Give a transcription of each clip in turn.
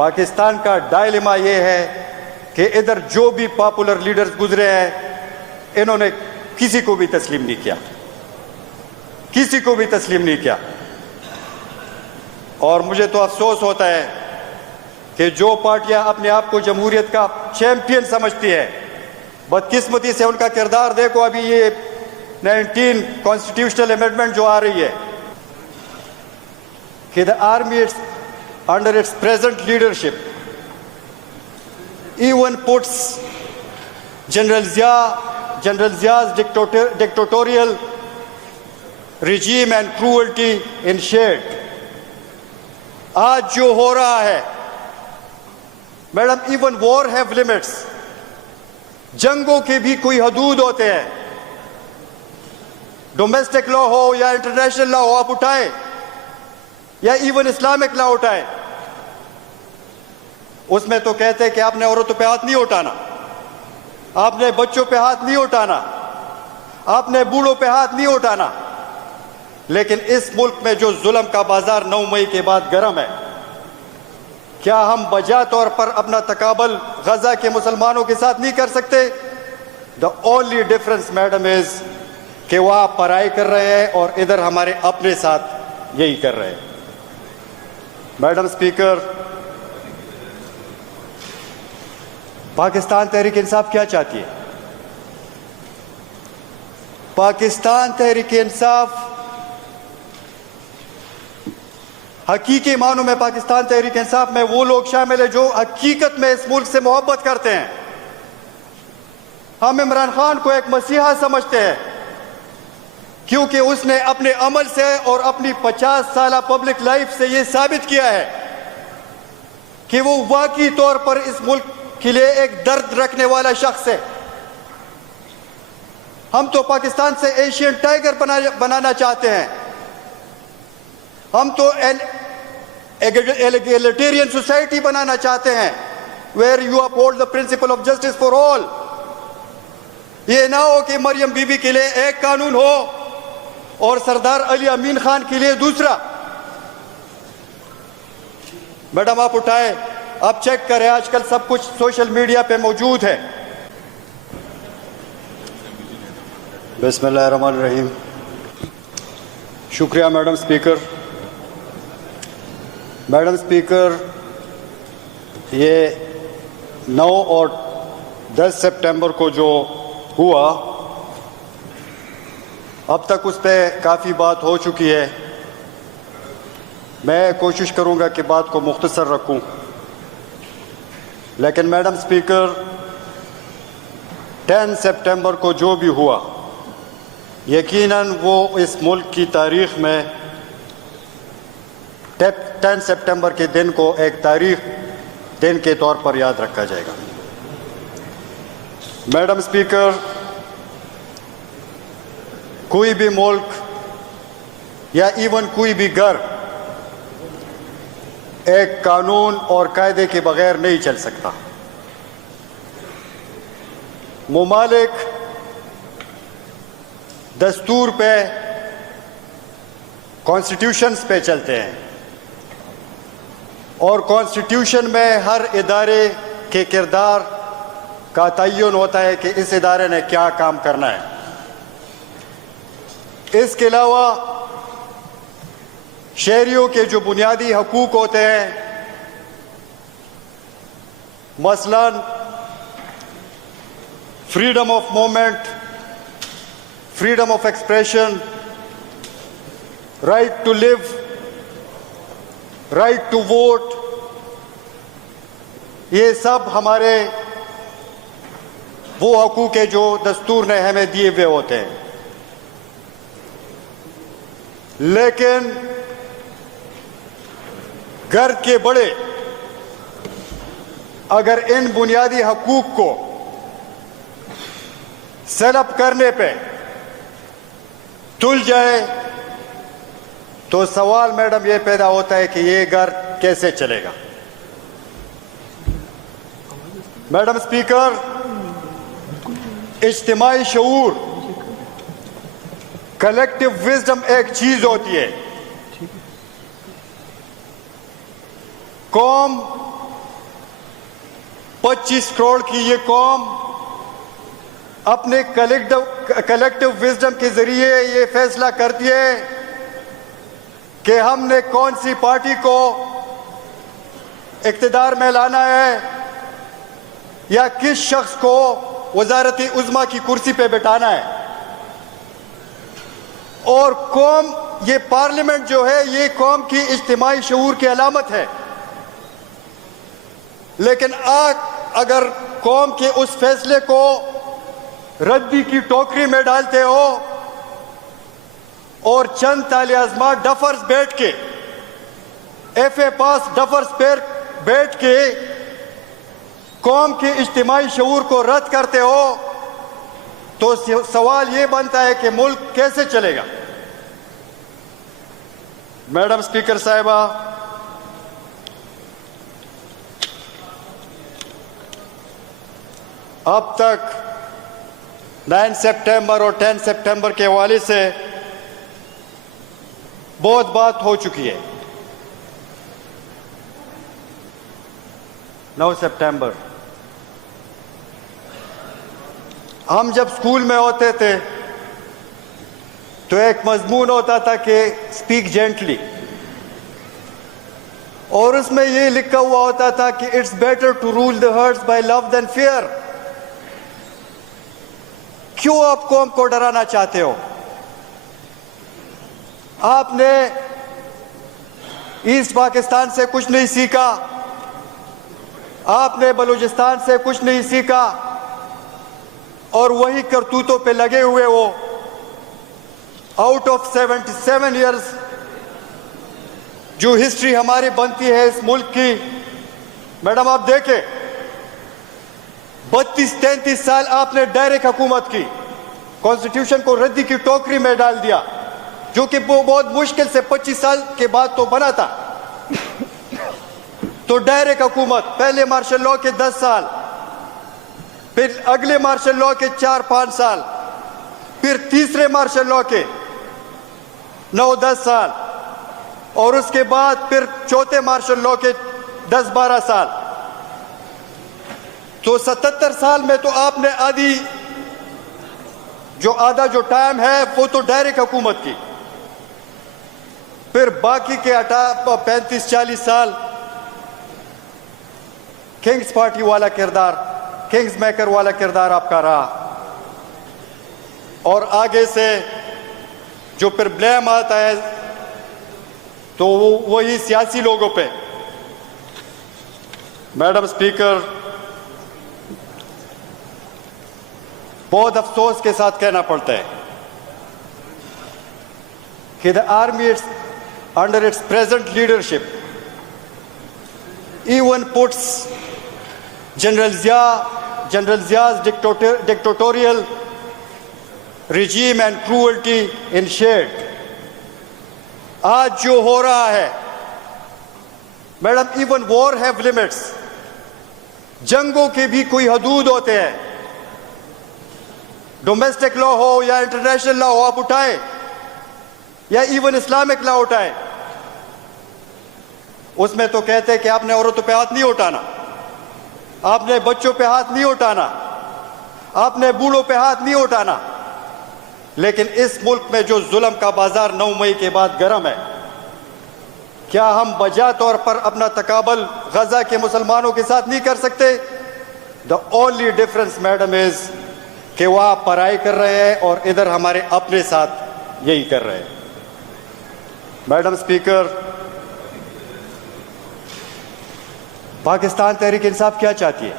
पाकिस्तान का डायलेमा ये है कि इधर जो भी पॉपुलर लीडर्स गुजरे हैं इन्होंने किसी को भी तस्लीम नहीं किया, किसी को भी तस्लीम नहीं किया। और मुझे तो अफसोस होता है कि जो पार्टियां अपने आप को जमहूरियत का चैंपियन समझती है, बदकिस्मती से उनका किरदार देखो। अभी ये 19 कॉन्स्टिट्यूशनल अमेंडमेंट जो आ रही है कि the army under its present leadership even puts General Zia's dictatorial regime and cruelty in shade. आज जो हो रहा है madam, even war have limits. जंगों के भी कोई हदूद होते हैं। डोमेस्टिक लॉ हो या इंटरनेशनल लॉ हो, आप उठाए या इवन इस्लामिक लॉ उठाए, उसमें तो कहते हैं कि आपने औरतों पे हाथ नहीं उठाना, आपने बच्चों पे हाथ नहीं उठाना, आपने बूढ़ों पे हाथ नहीं उठाना। लेकिन इस मुल्क में जो जुल्म का बाजार 9 मई के बाद गर्म है, क्या हम बजा तौर पर अपना तकाबल गजा के मुसलमानों के साथ नहीं कर सकते? The only difference madam is कि वह पढ़ाई कर रहे हैं और इधर हमारे अपने साथ यही कर रहे हैं। मैडम स्पीकर, पाकिस्तान तहरीक इंसाफ क्या चाहती है? पाकिस्तान तहरीक इंसाफ, हकीकी मानों में पाकिस्तान तहरीक इंसाफ में वो लोग शामिल है जो हकीकत में इस मुल्क से मोहब्बत करते हैं। हम इमरान खान को एक मसीहा समझते हैं क्योंकि उसने अपने अमल से और अपनी 50 साल पब्लिक लाइफ से यह साबित किया है कि वो वाकई तौर पर इस मुल्क के लिए एक दर्द रखने वाला शख्स है। हम तो पाकिस्तान से एशियन टाइगर बनाना चाहते हैं। हम तो एगलिटेरियन सोसाइटी बनाना चाहते हैं where you uphold the principle of justice for all. ये ना हो कि मरियम बीबी के लिए एक कानून हो और सरदार अली अमीन खान के लिए दूसरा। मैडम आप उठाए, आप चेक करें, आजकल सब कुछ सोशल मीडिया पे मौजूद है। बिस्मिल्लाहिर्रहमानिर्रहीम। शुक्रिया मैडम स्पीकर। मैडम स्पीकर, ये 9 और 10 सितंबर को जो हुआ, अब तक उस पर काफ़ी बात हो चुकी है। मैं कोशिश करूंगा कि बात को मुख्तसर रखूं, लेकिन मैडम स्पीकर 10 सितंबर को जो भी हुआ, यकीनन वो इस मुल्क की तारीख में 10 सितंबर के दिन को एक तारीख दिन के तौर पर याद रखा जाएगा। मैडम स्पीकर, कोई भी मुल्क या इवन कोई भी घर एक कानून और कायदे के बगैर नहीं चल सकता। मुमालिक दस्तूर पे, कॉन्स्टिट्यूशंस पे चलते हैं और कॉन्स्टिट्यूशन में हर इदारे के किरदार का तयन होता है कि इस इदारे ने क्या काम करना है। इसके अलावा शहरियों के जो बुनियादी हकूक होते हैं, मसलन freedom of movement, freedom of expression, right to live, right to vote, ये सब हमारे वो हकूक है जो दस्तूर ने हमें दिए हुए होते हैं। लेकिन घर के बड़े अगर इन बुनियादी हकूक को सेटअप करने पे तुल जाए तो सवाल मैडम ये पैदा होता है कि ये घर कैसे चलेगा। मैडम स्पीकर, इज्तिमाई शऊर, कलेक्टिव विजडम एक चीज होती है। कौम 25 करोड़ की ये कौम अपने कलेक्टिव विजडम के जरिए ये फैसला करती है कि हमने कौन सी पार्टी को इक़्तिदार में लाना है या किस शख्स को वज़ारत उज़्मा की कुर्सी पे बिठाना है। और कौम, ये पार्लियामेंट जो है ये कौम की इज्तिमाई शऊर की अलामत है। लेकिन आप अगर कौम के उस फैसले को रद्दी की टोकरी में डालते हो और चंद ताले आज़मा डफर्स बैठ के FA पास डफर्स पर बैठ के कौम के इज्तिमाई शऊर को रद्द करते हो तो सवाल ये बनता है कि मुल्क कैसे चलेगा। मैडम स्पीकर साहिबा, अब तक 9 सितंबर और 10 सितंबर के हवाले से बहुत बात हो चुकी है। 9 सितंबर हम जब स्कूल में होते थे तो एक मजमून होता था कि स्पीक जेंटली, और उसमें ये लिखा हुआ होता था कि it's better to rule the hearts by love than fear. क्यों आप कौम को डराना चाहते हो? आपने ईस्ट पाकिस्तान से कुछ नहीं सीखा, आपने बलूचिस्तान से कुछ नहीं सीखा, और वही करतूतों पे लगे हुए हो। आउट ऑफ 77 इयर्स जो हिस्ट्री हमारी बनती है इस मुल्क की, मैडम आप देखें 32-33 साल आपने डायरेक्ट हुकूमत की, कॉन्स्टिट्यूशन को रद्दी की टोकरी में डाल दिया, जो कि वो बहुत मुश्किल से 25 साल के बाद तो बना था। तो डायरेक्ट हुकूमत, पहले मार्शल लॉ के 10 साल, फिर अगले मार्शल लॉ के 4-5 साल, फिर तीसरे मार्शल लॉ के 9-10 साल, और उसके बाद फिर चौथे मार्शल लॉ के 10-12 साल। तो 77 साल में तो आपने आधा जो टाइम है वो तो डायरेक्ट हुकूमत की, फिर बाकी के 35-40 साल किंग्स पार्टी वाला किरदार, किंग्स मेकर वाला किरदार आपका रहा। और आगे से जो फिर ब्लेम आता है तो वही सियासी लोगों पे। मैडम स्पीकर, बहुत अफसोस के साथ कहना पड़ता है कि the army under its present leadership even puts General Zia's dictatorial regime and cruelty in shade. आज जो हो रहा है madam, even war have limits, जंगों के भी कोई हदूद होते हैं। डोमेस्टिक लॉ हो या इंटरनेशनल लॉ हो, आप उठाए या इवन इस्लामिक लॉ उठाए, उसमें तो कहते हैं कि आपने औरतों पे हाथ नहीं उठाना, आपने बच्चों पे हाथ नहीं उठाना, आपने बूढ़ों पे हाथ नहीं उठाना। लेकिन इस मुल्क में जो जुल्म का बाजार 9 मई के बाद गर्म है, क्या हम बजा तौर पर अपना तकाबल गजा के मुसलमानों के साथ नहीं कर सकते? The only difference madam is कि वह पढ़ाई कर रहे हैं और इधर हमारे अपने साथ यही कर रहे हैं। मैडम स्पीकर, पाकिस्तान तहरीक इंसाफ क्या चाहती है?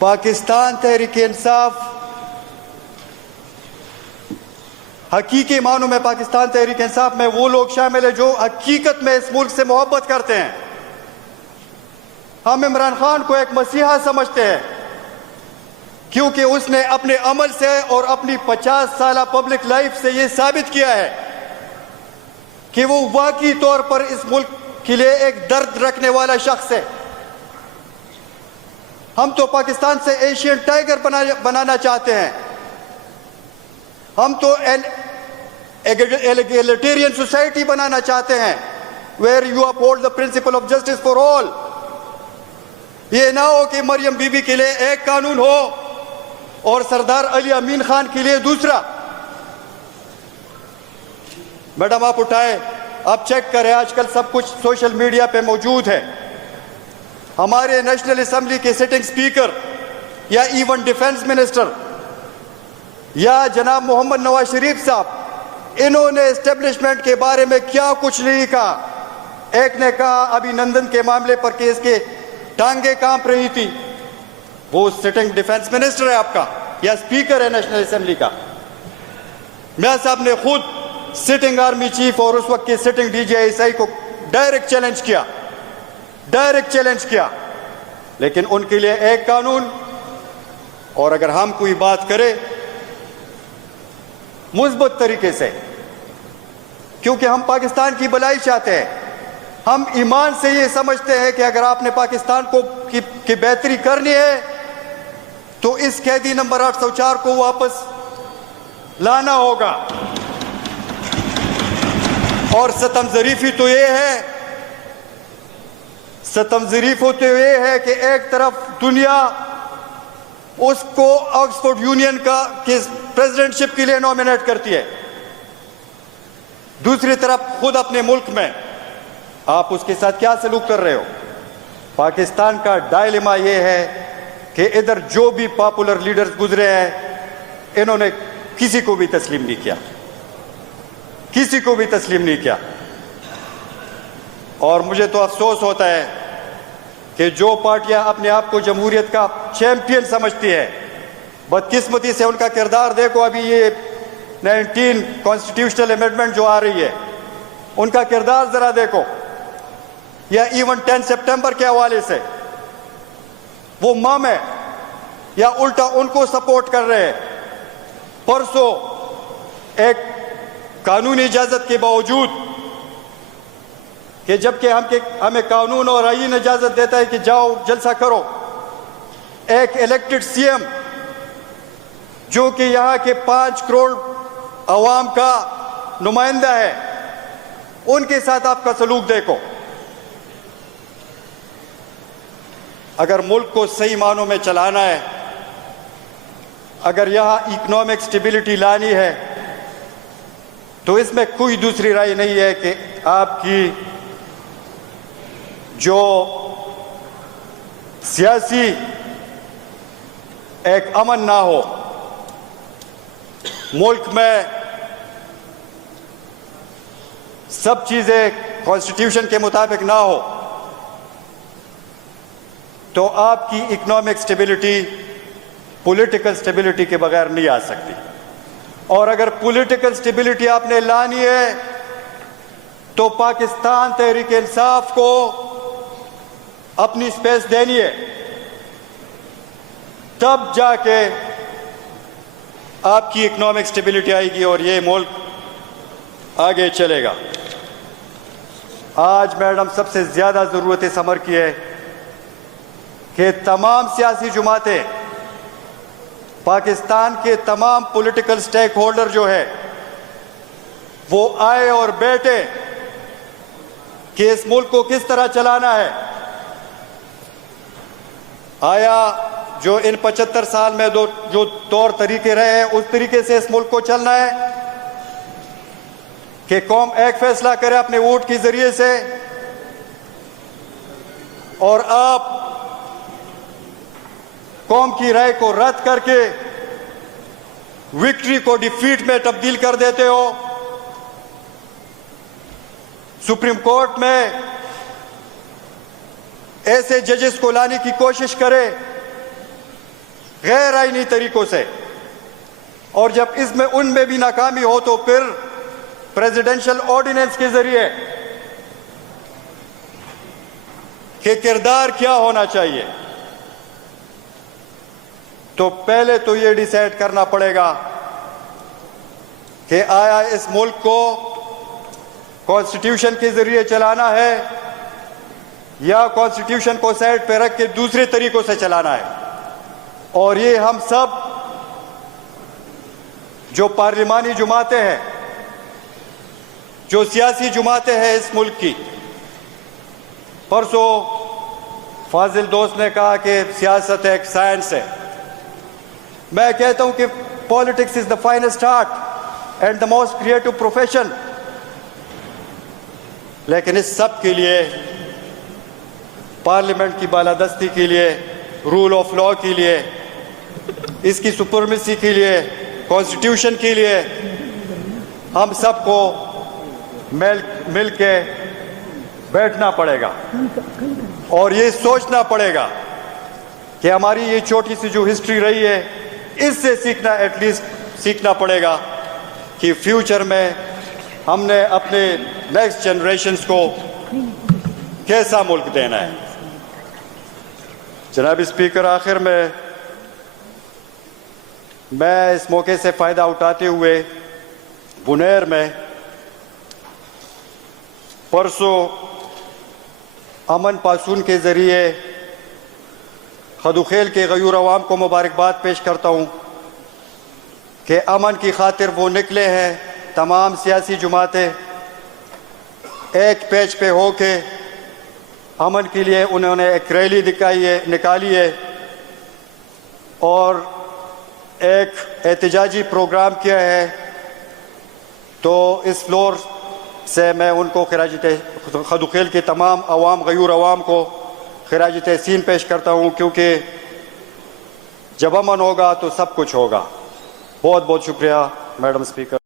पाकिस्तान तहरीक इंसाफ, हकीकी मानों में पाकिस्तान तहरीक इंसाफ में वो लोग शामिल है जो हकीकत में इस मुल्क से मोहब्बत करते हैं। हम इमरान खान को एक मसीहा समझते हैं क्योंकि उसने अपने अमल से और अपनी 50 साल पब्लिक लाइफ से ये साबित किया है कि वो वाकई तौर पर इस मुल्क के लिए एक दर्द रखने वाला शख्स है। हम तो पाकिस्तान से एशियन टाइगर बनाना चाहते हैं। हम तो एलिगेटरियन सोसाइटी बनाना चाहते हैं, where you uphold the principle of justice for all. ये ना हो कि मरियम बीबी के लिए एक कानून हो और सरदार अली अमीन खान के लिए दूसरा। मैडम आप उठाएं, आप चेक करें, आजकल सब कुछ सोशल मीडिया पे मौजूद है। हमारे नेशनल असेंबली के सिटिंग स्पीकर या इवन डिफेंस मिनिस्टर या जनाब मोहम्मद नवाज शरीफ साहब, इन्होंने एस्टेब्लिशमेंट के बारे में क्या कुछ नहीं कहा। एक ने कहा अभिनंदन के मामले पर केस के टांगे कांप रही थी। वो सिटिंग डिफेंस मिनिस्टर है आपका या स्पीकर है नेशनल असेंबली का। मियां साहब ने खुद सिटिंग आर्मी चीफ और उस वक्त के सिटिंग DGI को डायरेक्ट चैलेंज किया, लेकिन उनके लिए एक कानून। और अगर हम कोई बात करें मुस्बत तरीके से, क्योंकि हम पाकिस्तान की भलाई चाहते हैं, हम ईमान से ये समझते हैं कि अगर आपने पाकिस्तान को की बेहतरी करनी है तो इस कैदी नंबर 804 को वापस लाना होगा। और सितम ज़रीफ़ी तो ये है, सितम ज़रीफ़ होते हुए है कि एक तरफ दुनिया उसको ऑक्सफोर्ड यूनियन का प्रेसिडेंटशिप के लिए नॉमिनेट करती है, दूसरी तरफ खुद अपने मुल्क में आप उसके साथ क्या सलूक कर रहे हो। पाकिस्तान का डायलेमा ये है कि इधर जो भी पॉपुलर लीडर्स गुजरे हैं, इन्होंने किसी को भी तस्लीम नहीं किया, किसी को भी तस्लीम नहीं किया। और मुझे तो अफसोस होता है कि जो पार्टियां अपने आप को जमहूरियत का चैंपियन समझती है, बदकिस्मती से उनका किरदार देखो। अभी ये 19 कॉन्स्टिट्यूशनल अमेंडमेंट जो आ रही है, उनका किरदार जरा देखो, या इवन 10 सितंबर के हवाले से वो मम है या उल्टा उनको सपोर्ट कर रहे हैं। परसों एक कानूनी इजाजत के बावजूद कि जबकि हमें कानून और आईन इजाजत देता है कि जाओ जलसा करो, एक इलेक्टेड CM जो कि यहाँ के 5 करोड़ अवाम का नुमाइंदा है, उनके साथ आपका सलूक देखो। अगर मुल्क को सही मानों में चलाना है, अगर यहाँ इकोनॉमिक स्टेबिलिटी लानी है, तो इसमें कोई दूसरी राय नहीं है कि आपकी जो सियासी एक अमन ना हो, मुल्क में सब चीजें कॉन्स्टिट्यूशन के मुताबिक ना हो, तो आपकी इकोनॉमिक स्टेबिलिटी पॉलिटिकल स्टेबिलिटी के बगैर नहीं आ सकती। और अगर पॉलिटिकल स्टेबिलिटी आपने लानी है तो पाकिस्तान तहरीक इंसाफ को अपनी स्पेस देनी है, तब जाके आपकी इकोनॉमिक स्टेबिलिटी आएगी और ये मुल्क आगे चलेगा। आज मैडम सबसे ज्यादा जरूरत इस अमर की है कि तमाम सियासी जमातें, पाकिस्तान के तमाम पॉलिटिकल स्टेक होल्डर जो है, वो आए और बैठे कि इस मुल्क को किस तरह चलाना है। आया जो इन 75 साल में जो तौर तरीके रहे हैं, उस तरीके से इस मुल्क को चलना है कि कौम एक फैसला करे अपने वोट के जरिए से, और आप कौम की राय को रद्द करके विक्ट्री को डिफीट में तब्दील कर देते हो। सुप्रीम कोर्ट में ऐसे जजेस को लाने की कोशिश करे गैर आईनी तरीकों से, और जब इसमें उनमें भी नाकामी हो तो फिर प्रेसिडेंशियल ऑर्डिनेंस के जरिए कि किरदार क्या होना चाहिए। तो पहले तो ये डिसाइड करना पड़ेगा कि आया इस मुल्क को कॉन्स्टिट्यूशन के जरिए चलाना है या कॉन्स्टिट्यूशन को साइड पे रख के दूसरे तरीकों से चलाना है। और ये हम सब जो पार्लिमानी जमातें हैं, जो सियासी जमातें हैं इस मुल्क की, परसों फाजिल दोस्त ने कहा कि सियासत एक साइंस है। मैं कहता हूं कि politics is the finest art and the most creative profession. लेकिन इस सब के लिए, पार्लियामेंट की बालादस्ती के लिए, रूल ऑफ लॉ के लिए, इसकी सुपरमेसी के लिए, कॉन्स्टिट्यूशन के लिए, हम सबको मिल के बैठना पड़ेगा और ये सोचना पड़ेगा कि हमारी ये छोटी सी जो हिस्ट्री रही है, इससे सीखना, एटलीस्ट सीखना पड़ेगा कि फ्यूचर में हमने अपने नेक्स्ट जनरेशन्स को कैसा मुल्क देना है। जनाब स्पीकर, आखिर में मैं इस मौके से फ़ायदा उठाते हुए बुनेर में परसों अमन पासून के ज़रिए खदुखेल के गयूर अवाम को मुबारकबाद पेश करता हूँ कि अमन की खातिर वो निकले हैं। तमाम सियासी जमातें एक पेज पे हो के अमन के लिए उन्होंने एक रैली निकाली है और एक एहतजाजी प्रोग्राम किया है। तो इस फ्लोर से मैं उनको खदुखेल के तमाम गयूर अवाम को खिराज तहसीन पेश करता हूँ, क्योंकि जब अमन होगा तो सब कुछ होगा। बहुत बहुत शुक्रिया मैडम स्पीकर।